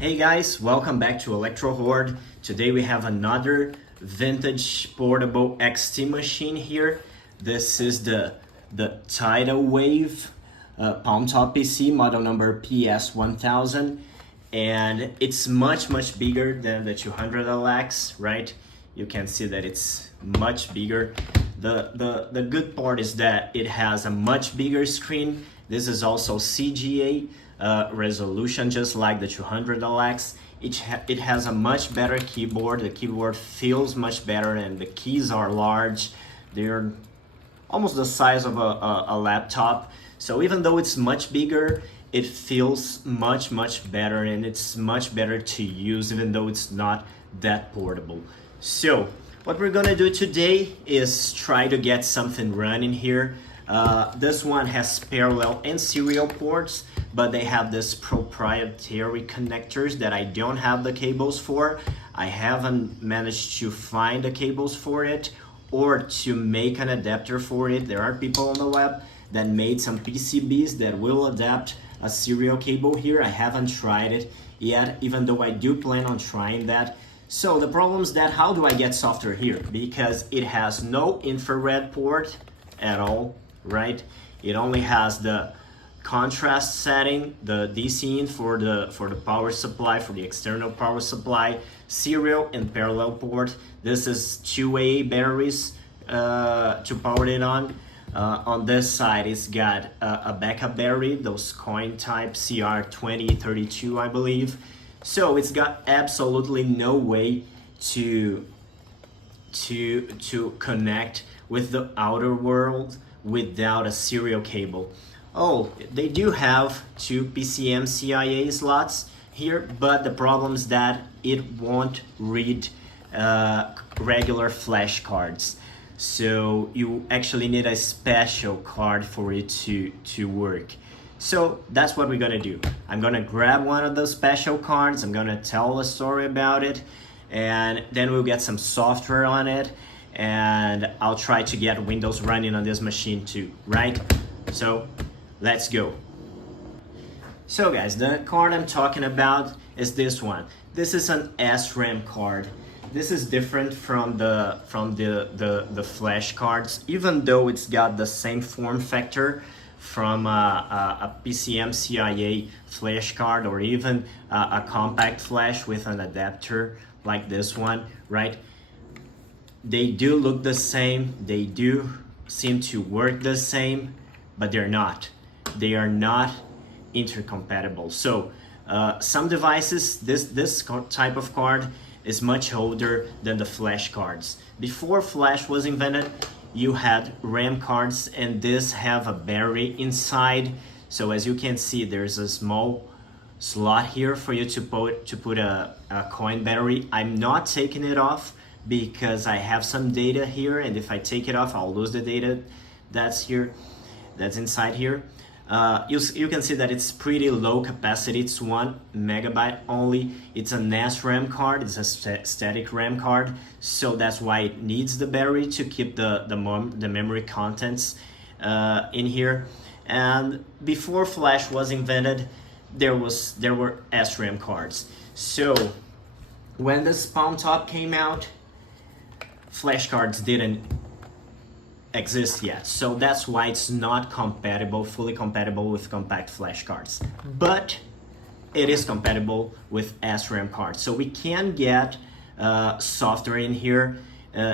Hey guys, welcome back to Electro Horde. Today we have another vintage portable XT machine here. This is the Tidalwave palm top PC, model number PS1000, and it's much bigger than the 200LX, right? You can see that it's much bigger. The good part is that it has a much bigger screen. This is also CGA resolution, just like the 200LX. It has a much better keyboard. The keyboard feels much better and the keys are large. They're almost the size of a laptop. So even though it's much bigger, it feels much better and it's much better to use even though it's not that portable. So what we're gonna do today is try to get something running here. This one has parallel and serial ports, but they have this proprietary connectors that I don't have the cables for. I haven't managed to find the cables for it or to make an adapter for it. There are people on the web that made some PCBs that will adapt a serial cable here. I haven't tried it yet, even though I do plan on trying that. So the problem is that how do I get software here? Because it has no infrared port at all, right? It only has the contrast setting, the DC in for the power supply, for the external power supply, serial and parallel port. This is 2 AA batteries to power it on. On this side, it's got a backup battery, those coin type CR2032, I believe. So it's got absolutely no way to connect with the outer world without a serial cable. Oh, they do have 2 PCM CIA slots here, but the problem is that it won't read regular flash cards. So you actually need a special card for it to work. So that's what we're gonna do. I'm gonna grab one of those special cards, I'm gonna tell a story about it, and then we'll get some software on it, and I'll try to get Windows running on this machine too, right? So let's go. So guys, the card I'm talking about is this one. This is an SRAM card. This is different from the flash cards, even though it's got the same form factor from a PCM CIA flash card or even a compact flash with an adapter like this one, right? They do look the same, they do seem to work the same, but they're not. They are not intercompatible. So some devices, this type of card is much older than the flash cards. Before flash was invented, you had RAM cards, and this have a battery inside. So as you can see, there's a small slot here for you to put a coin battery. I'm not taking it off because I have some data here, and if I take it off, I'll lose the data that's inside here. You can see that it's pretty low capacity. It's 1 megabyte only. It's an SRAM card. It's a static RAM card, so that's why it needs the battery to keep the memory contents in here. And before flash was invented, there were SRAM cards. So when this palm top came out, flash cards didn't exist yet, so that's why it's not fully compatible with compact flash cards, but it is compatible with SRAM cards, so we can get software in here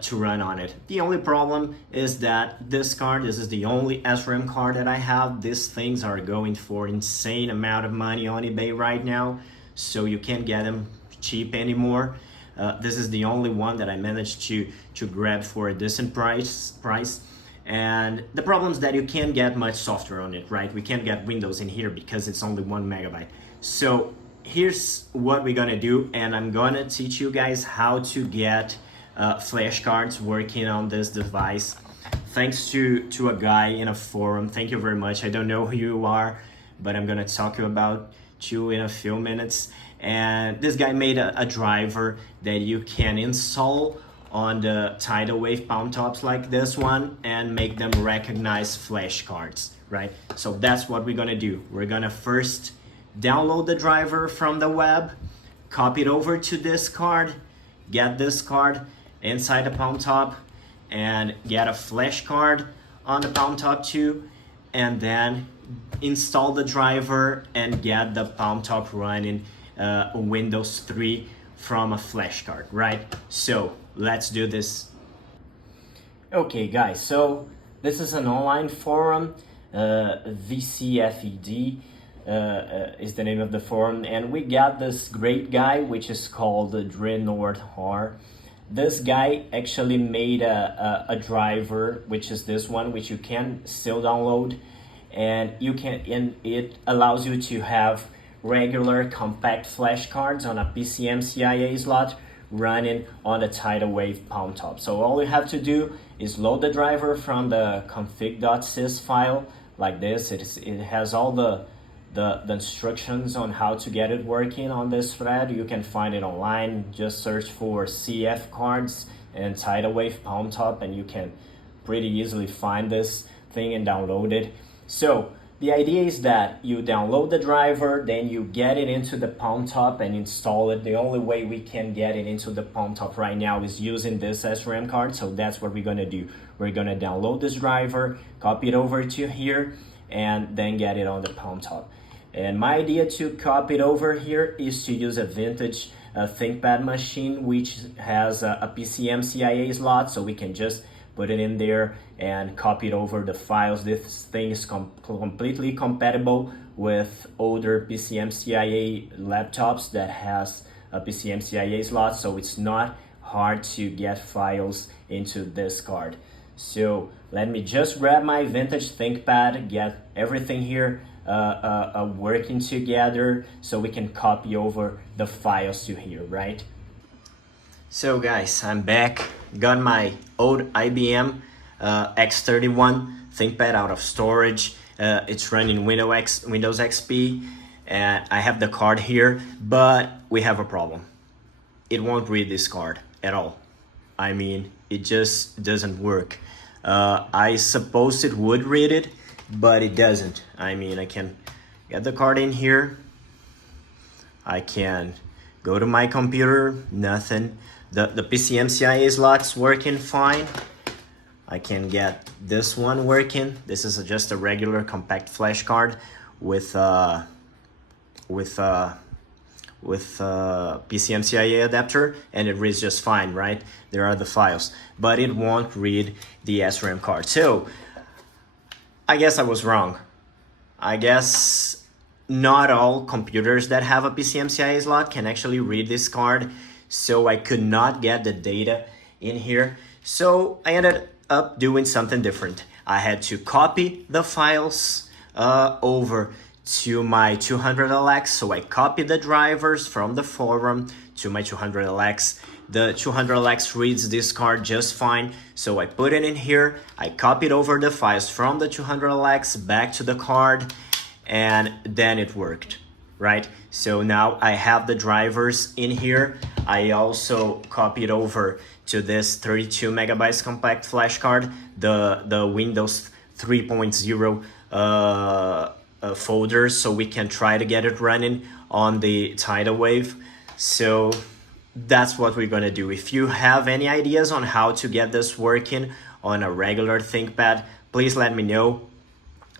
to run on it. The only problem is that this is the only SRAM card that I have. These things are going for insane amount of money on eBay right now, so you can't get them cheap anymore. This is the only one that I managed to grab for a decent price. And the problem is that you can't get much software on it, right? We can't get Windows in here because it's only 1 megabyte. So here's what we're gonna do, and I'm gonna teach you guys how to get flash cards working on this device. Thanks to a guy in a forum. Thank you very much. I don't know who you are, but I'm gonna talk about you in a few minutes. And this guy made a driver that you can install on the Tidalwave palm tops like this one and make them recognize flash cards, right? So that's what we're gonna do. We're gonna first download the driver from the web, copy it over to this card, get this card inside the palm top, and get a flash card on the palm top too, and then install the driver and get the palm top running Windows 3 from a flash card, right? So let's do this. Okay guys, so this is an online forum, VCFED is the name of the forum, and we got this great guy which is called Drenord. This guy actually made a driver, which is this one, which you can still download, and it allows you to have regular compact flash cards on a PCMCIA slot running on the Tidalwave palm top. So all you have to do is load the driver from the config.sys file like this. It has all the instructions on how to get it working on this thread. You can find it online. Just search for CF cards and Tidalwave palm top, and you can pretty easily find this thing and download it. So the idea is that you download the driver, then you get it into the palm top and install it. The only way we can get it into the palm top right now is using this SRAM card. So that's what we're gonna do. We're gonna download this driver, copy it over to here, and then get it on the palm top. And my idea to copy it over here is to use a vintage ThinkPad machine which has a PCMCIA slot, so we can just put it in there and copy it over the files. This thing is completely compatible with older PCMCIA laptops that has a PCMCIA slot, so it's not hard to get files into this card. So let me just grab my vintage ThinkPad, get everything here working together so we can copy over the files to here, right? So guys, I'm back. Got my old IBM X31 ThinkPad out of storage. It's running Windows XP, and I have the card here, but we have a problem. It won't read this card at all. I mean, it just doesn't work. I suppose it would read it, but it doesn't. I mean, I can get the card in here. I can go to my computer, nothing. The PCMCIA slot's working fine. I can get this one working. This is just a regular compact flash card with PCMCIA adapter, and it reads just fine, right? There are the files, but it won't read the SRAM card. So I guess I was wrong. I guess not all computers that have a PCMCIA slot can actually read this card, so I could not get the data in here. So I ended up doing something different. I had to copy the files over to my 200LX. So I copied the drivers from the forum to my 200LX. The 200LX reads this card just fine, so I put it in here. I copied over the files from the 200LX back to the card, and then it worked, right? So now I have the drivers in here. I also copied over to this 32 megabytes compact flash card, the Windows 3.0 folder, so we can try to get it running on the Tidalwave. So that's what we're gonna do. If you have any ideas on how to get this working on a regular ThinkPad, please let me know.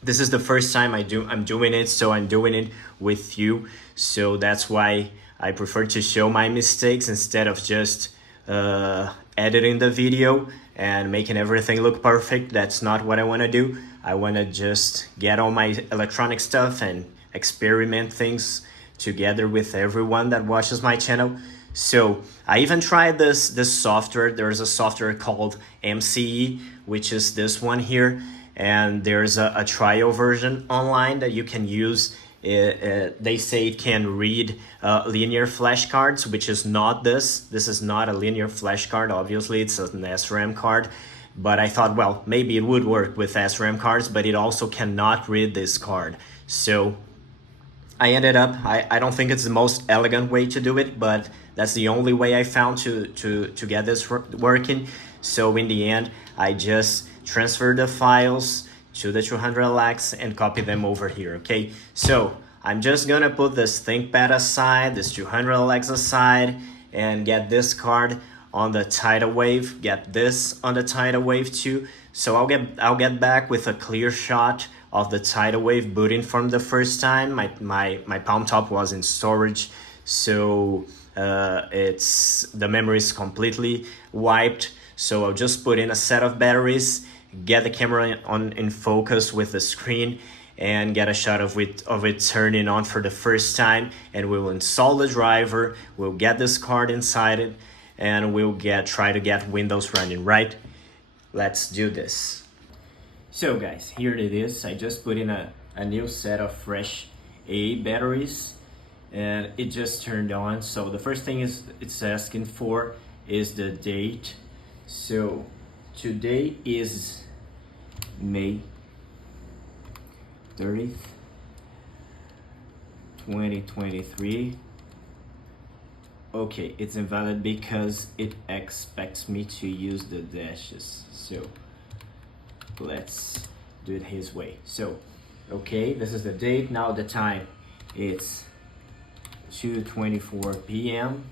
This is the first time I'm doing it, so I'm doing it with you. So that's why I prefer to show my mistakes instead of just editing the video and making everything look perfect. That's not what I want to do. I want to just get all my electronic stuff and experiment things together with everyone that watches my channel. So I even tried this software. There's a software called MCE, which is this one here, and there's a trial version online that you can use. They say it can read linear flash cards, which is not this. This is not a linear flash card. Obviously, it's an SRAM card. But I thought, well, maybe it would work with SRAM cards, but it also cannot read this card. So I ended up, I don't think it's the most elegant way to do it, but that's the only way I found to get this working. So in the end, I just transferred the files to the 200LX and copy them over here, okay? So I'm just gonna put this ThinkPad aside, this 200LX aside, and get this card on the Tidalwave, get this on the Tidalwave too. So I'll get back with a clear shot of the Tidalwave booting from the first time. My Palm Top was in storage, so the memory is completely wiped. So I'll just put in a set of batteries, get the camera in focus with the screen, and get a shot of it turning on for the first time, and we will install the driver, we'll get this card inside it, and we'll try to get Windows running, right? Let's do this. So guys, here it is. I just put in a new set of fresh A batteries, and it just turned on. So the first thing it's asking for is the date. So today is May 30th, 2023. Okay, it's invalid because it expects me to use the dashes. So let's do it his way. So, okay, this is the date. Now the time, it's 2:24 p.m.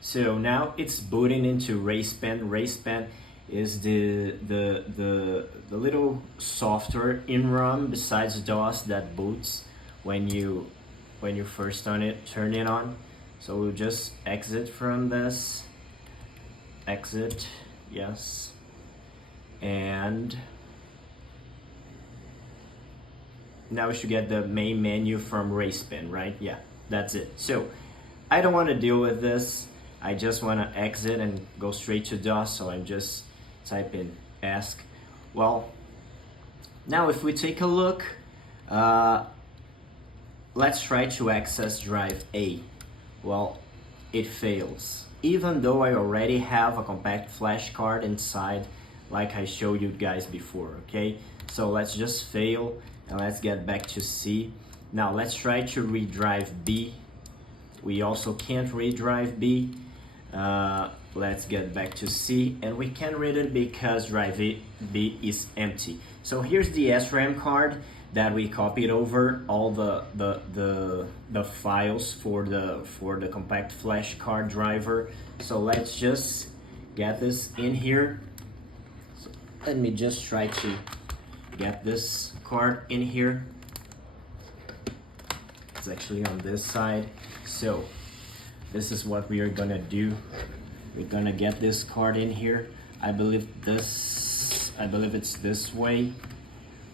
So now it's booting into RacePen. RacePen is the little software in RAM besides DOS that boots when you first turn it on. So we'll just exit from this. Exit, yes. And now we should get the main menu from RacePen, right? Yeah, that's it. So I don't want to deal with this. I just want to exit and go straight to DOS, so I'm just type in ask. Well, now if we take a look, let's try to access drive A. Well, it fails. Even though I already have a compact flash card inside, like I showed you guys before, okay? So let's just fail and let's get back to C. Now let's try to redrive B. We also can't redrive B. Let's get back to C, and we can read it because drive B is empty. So here's the SRAM card that we copied over all the files for the compact flash card driver. So let's just get this in here. So let me just try to get this card in here. It's actually on this side. So this is what we are gonna do. We're gonna get this card in here. I believe it's this way,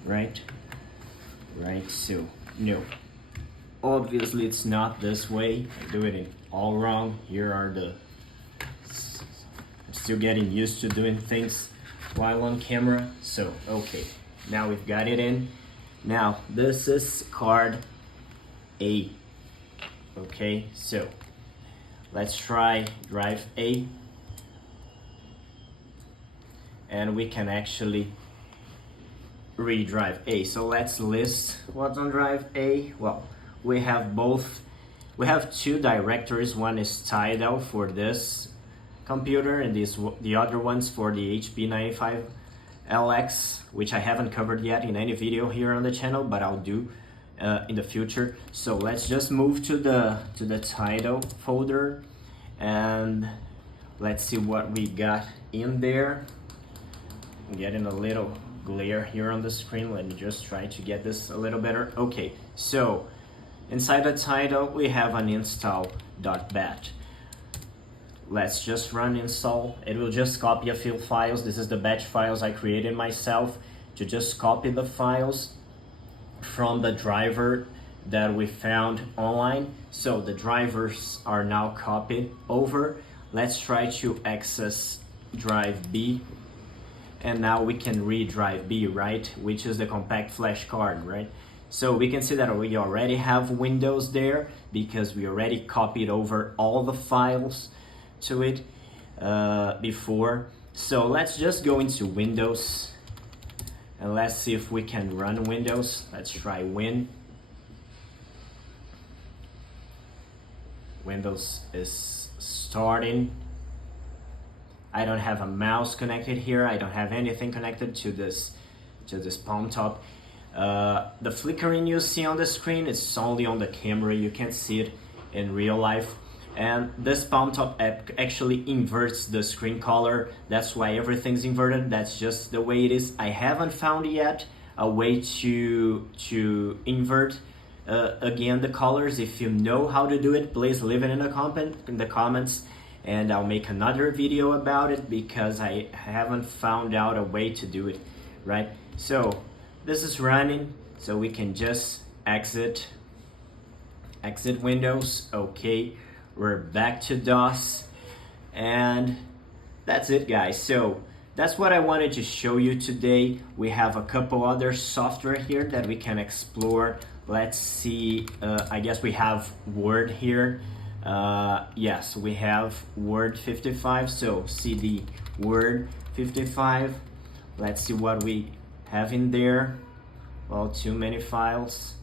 right? Right, so no. Obviously it's not this way. I do it all wrong. Here are I'm still getting used to doing things while on camera. So okay, now we've got it in. Now this is card A. Okay, so let's try drive A, and we can actually redrive A. So let's list what's on drive A. Well, we have two directories. One is Tidal for this computer, and the other one's for the HP 95LX, which I haven't covered yet in any video here on the channel, but I'll do in the future. So let's just move to the Tidal folder, and let's see what we got in there. I'm getting a little glare here on the screen. Let me just try to get this a little better. Okay, so inside the Tidal we have an install.bat. Let's just run install. It will just copy a few files. This is the batch files I created myself to just copy the files from the driver that we found online. So the drivers are now copied over. Let's try to access drive B, and now we can read drive B, right, which is the compact flash card, right? So we can see that we already have Windows there because we already copied over all the files to it before. So let's just go into Windows and let's see if we can run Windows. Let's try Win. Windows is starting. I don't have a mouse connected here. I don't have anything connected to this Palm Top. The flickering you see on the screen is only on the camera, you can't see it in real life. And this palm top app actually inverts the screen color. That's why everything's inverted. That's just the way it is. I haven't found yet a way to invert again the colors. If you know how to do it, please leave it in the comments, and I'll make another video about it, because I haven't found out a way to do it, right? So this is running, so we can just exit Windows. Okay, we're back to DOS, and that's it, guys. So that's what I wanted to show you today. We have a couple other software here that we can explore. Let's see, I guess we have Word here. Yes, we have Word 55, so CD Word 55. Let's see what we have in there. Well, too many files.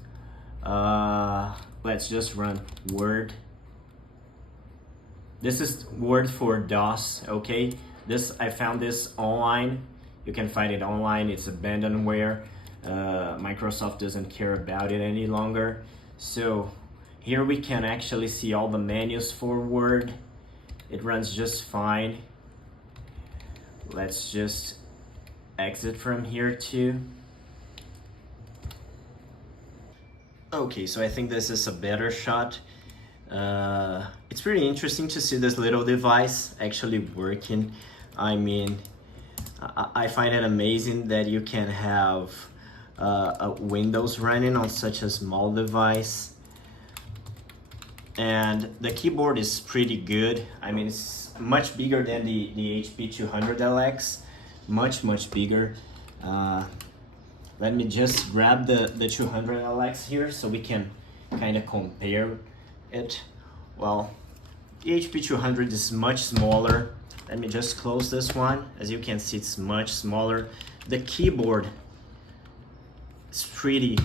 Let's just run Word. This is Word for DOS, okay? I found this online. You can find it online. It's abandonware. Microsoft doesn't care about it any longer. So here we can actually see all the menus for Word. It runs just fine. Let's just exit from here too. Okay, so I think this is a better shot. It's pretty interesting to see this little device actually working. I mean, I find it amazing that you can have a Windows running on such a small device. And the keyboard is pretty good. I mean, it's much bigger than the HP 200LX, much bigger. Let me just grab the 200LX here so we can kind of compare it. Well, the HP 200 is much smaller. Let me just close this one. As you can see, it's much smaller. The keyboard is pretty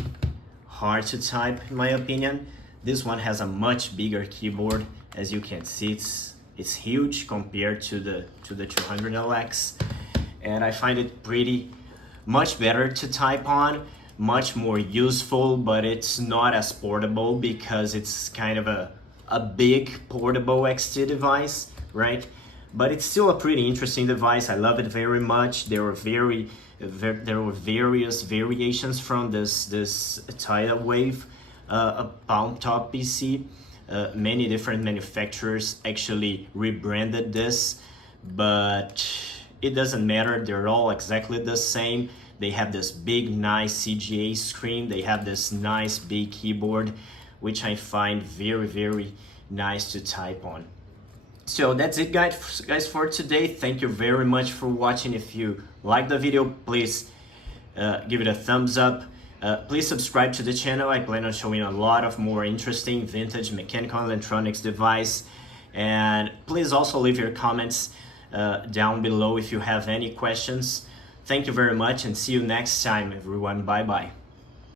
hard to type, in my opinion. This one has a much bigger keyboard. As you can see, it's huge compared to the 200LX, and I find it pretty much better to type on, much more useful, but it's not as portable because it's kind of a big portable XT device, right? But it's still a pretty interesting device. I love it very much. There were various variations from this Tidalwave palm top PC. Many different manufacturers actually rebranded this, but it doesn't matter. They're all exactly the same. They have this big, nice CGA screen. They have this nice big keyboard, which I find very nice to type on. So that's it, guys, for today. Thank you very much for watching. If you like the video, please give it a thumbs up. Please subscribe to the channel. I plan on showing a lot of more interesting vintage mechanical electronics device. And please also leave your comments down below if you have any questions. Thank you very much, and see you next time, everyone. Bye bye.